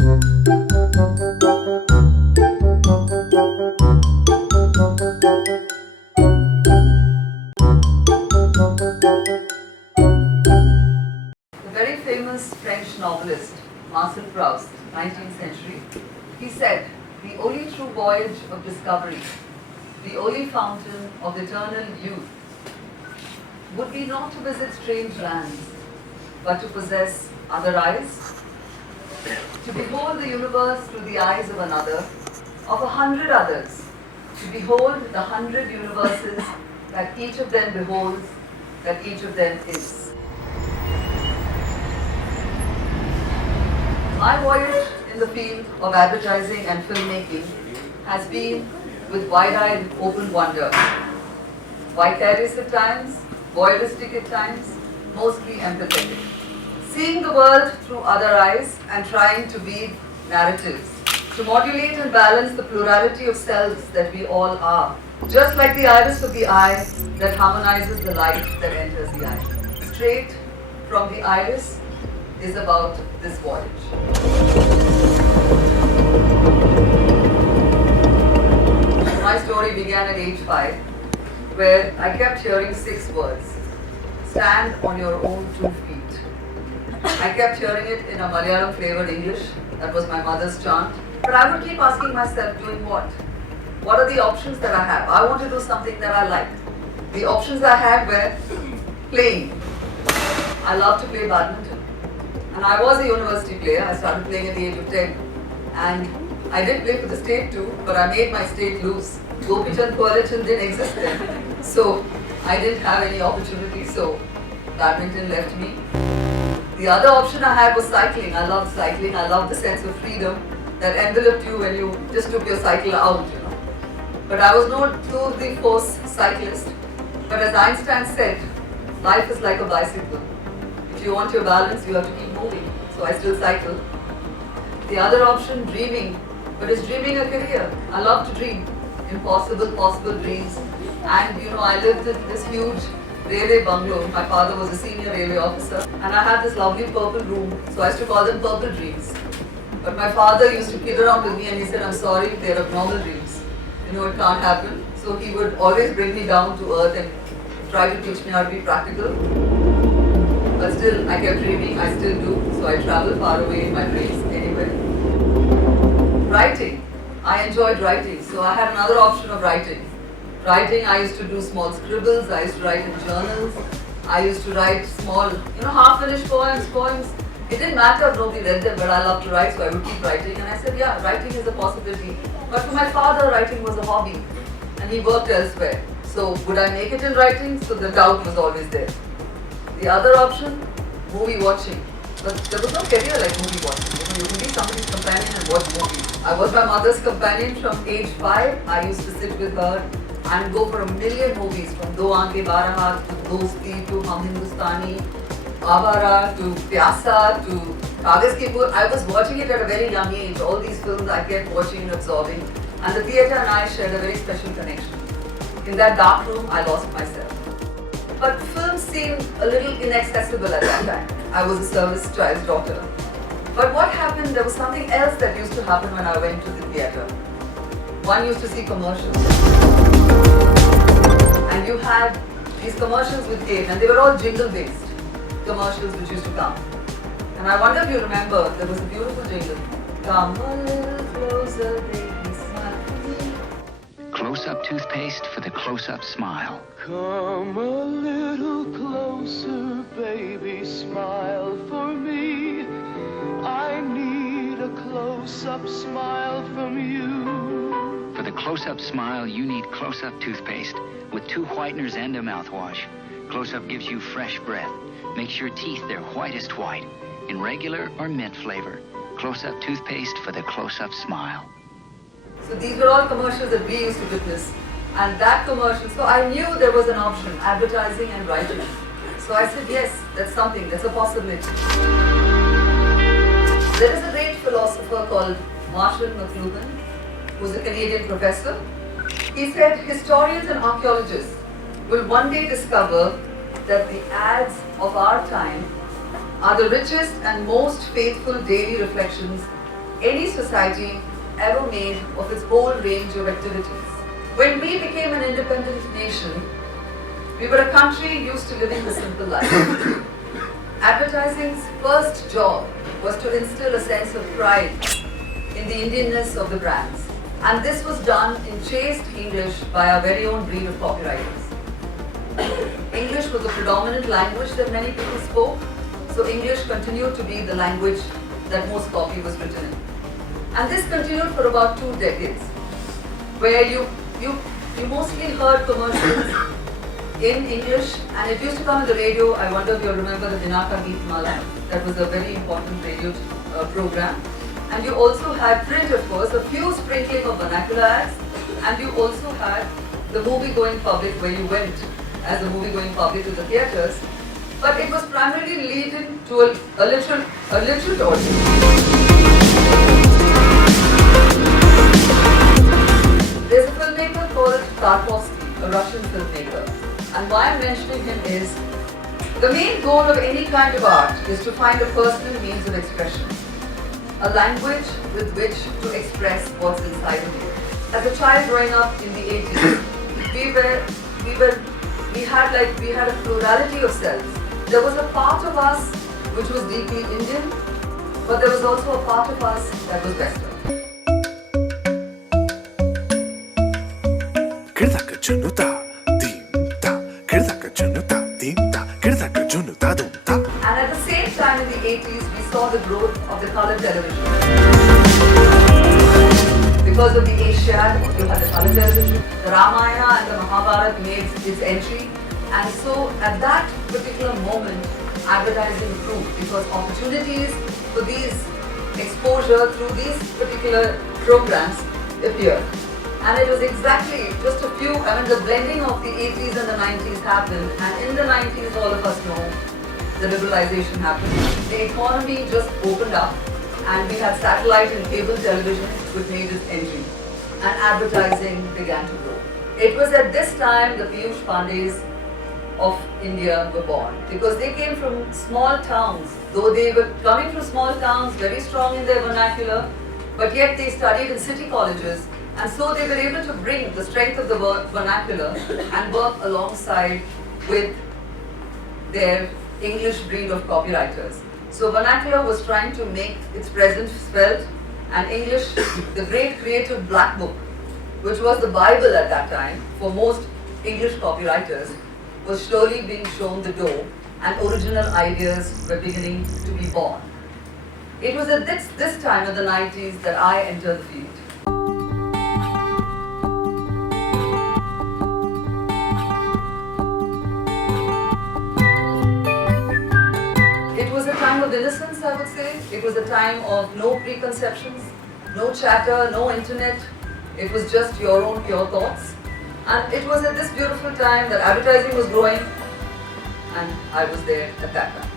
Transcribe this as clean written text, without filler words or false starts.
The very famous French novelist Marcel Proust, 19th century, he said, "The only true voyage of discovery, the only fountain of eternal youth, would be not to visit strange lands, but to possess other eyes, to behold the universe through the eyes of another, of 100 others, to behold the 100 universes that each of them beholds, that each of them is." My voyage in the field of advertising and filmmaking has been with wide-eyed, open wonder. Vicarious at times, voyeuristic at times, mostly empathetic. Seeing the world through other eyes and trying to weave narratives, to modulate and balance the plurality of selves that we all are, just like the iris of the eye that harmonizes the light that enters the eye. Straight from the iris is about this voyage. My story began at age 5, where I kept hearing 6 words. Stand on your own 2 feet. I kept hearing it in a Malayalam flavored English. That was my mother's chant. But I would keep asking myself, doing what? What are the options that I have? I want to do something that I like. The options I had were playing. I love to play badminton. And I was a university player. I started playing at the age of 10. And I did play for the state too, but I made my state lose. Gopichand Coalition didn't exist then. So I didn't have any opportunity, so badminton left me. The other option I had was cycling. I loved cycling. I loved the sense of freedom that enveloped you when you just took your cycle out, you know. But I was no tour de force cyclist. But as Einstein said, life is like a bicycle. If you want your balance, you have to keep moving. So I still cycle. The other option, dreaming. But is dreaming a career? I love to dream. Impossible, possible dreams. And you know, I lived in this huge railway bungalow. My father was a senior railway officer. And I had this lovely purple room. So I used to call them purple dreams. But my father used to kid around with me and he said, "I'm sorry, they're abnormal dreams. You know, it can't happen." So he would always bring me down to earth and try to teach me how to be practical. But still, I kept dreaming, I still do, so I travel far away in my dreams anywhere. Writing. I enjoyed writing, so I had another option of writing. Writing, I used to do small scribbles, I used to write in journals, I used to write small, half-finished poems. It didn't matter if nobody read them, but I loved to write, so I would keep writing. And I said, yeah, writing is a possibility. But for my father, writing was a hobby, and he worked elsewhere. So would I make it in writing? So the doubt was always there. The other option, movie watching. But there was no career like movie watching. You can be somebody's companion and watch movies. I was my mother's companion from age 5. I used to sit with her and go for a million movies, from Do Aanke Baara Haath to Dosti to Hum Hindustani, Avara to Pyasa to Kagaz Ki Puri. I was watching it at a very young age. All these films I kept watching and absorbing. And the theatre and I shared a very special connection. In that dark room, I lost myself. But film seemed a little inaccessible at that time. I was a service child's daughter. But what happened, there was something else that used to happen when I went to the theatre. One used to see commercials. And you had these commercials with Kate, and they were all jingle-based commercials which used to come. And I wonder if you remember, there was a beautiful jingle. Come a little closer, baby, smile for me. Close-Up toothpaste for the close-up smile. Come a little closer, baby, smile for me. I need a close-up smile from you. For the close-up smile, you need Close-Up toothpaste with 2 whiteners and a mouthwash. Close-Up gives you fresh breath, makes your teeth their whitest white, in regular or mint flavor. Close-Up toothpaste for the close-up smile. So these were all commercials that we used to witness. And that commercial, so I knew there was an option, advertising and writing. So I said, yes, that's something, that's a possibility. There is a great philosopher called Marshall McLuhan, who's a Canadian professor. He said, historians and archaeologists will one day discover that the ads of our time are the richest and most faithful daily reflections any society ever made of its whole range of activities. When we became an independent nation, we were a country used to living the simple life. Advertising's first job was to instill a sense of pride in the Indianness of the brands. And this was done in chaste English by our very own breed of copywriters. English was the predominant language that many people spoke, so English continued to be the language that most copy was written in. And this continued for about 2 decades, where you mostly heard commercials in English, and it used to come on the radio. I wonder if you remember the Dinaka Geet Mala. That was a very important radio program. And you also had print, of course, a few sprinkling of vernacular ads, and you also had the movie-going public, where you went as a movie-going public to the theatres, but it was primarily leading to a literate audience. There's a filmmaker called Tarkovsky, a Russian filmmaker, and why I'm mentioning him is the main goal of any kind of art is to find a personal means of expression, a language with which to express what's inside of you. As a child growing up in the 80s, we had a plurality of selves. There was a part of us which was deeply Indian, but there was also a part of us that was Western. And at the same time in the 80s, we saw the growth of the color television. Because of the Asiad, you had the color television, the Ramayana and the Mahabharata made its entry. And so at that particular moment, advertising grew because opportunities for these exposure through these particular programs appeared. And it was exactly just a few, the blending of the 80s and the 90s happened, and in the 90s all of us know the liberalization happened. The economy just opened up, and we had satellite and cable television which made its entry, and advertising began to grow. It was at this time the Piyush Pandeys of India were born, because they came from small towns. Though they were coming from small towns, very strong in their vernacular, but yet they studied in city colleges, and so they were able to bring the strength of the vernacular and work alongside with their English breed of copywriters. So vernacular was trying to make its presence felt, and English, the great creative black book, which was the Bible at that time for most English copywriters, was slowly being shown the door, and original ideas were beginning to be born. It was at this time in the 90s that I entered the field. It was a time of innocence, I would say. It was a time of no preconceptions, no chatter, no internet. It was just your own pure thoughts. And it was at this beautiful time that advertising was growing, and I was there at that time.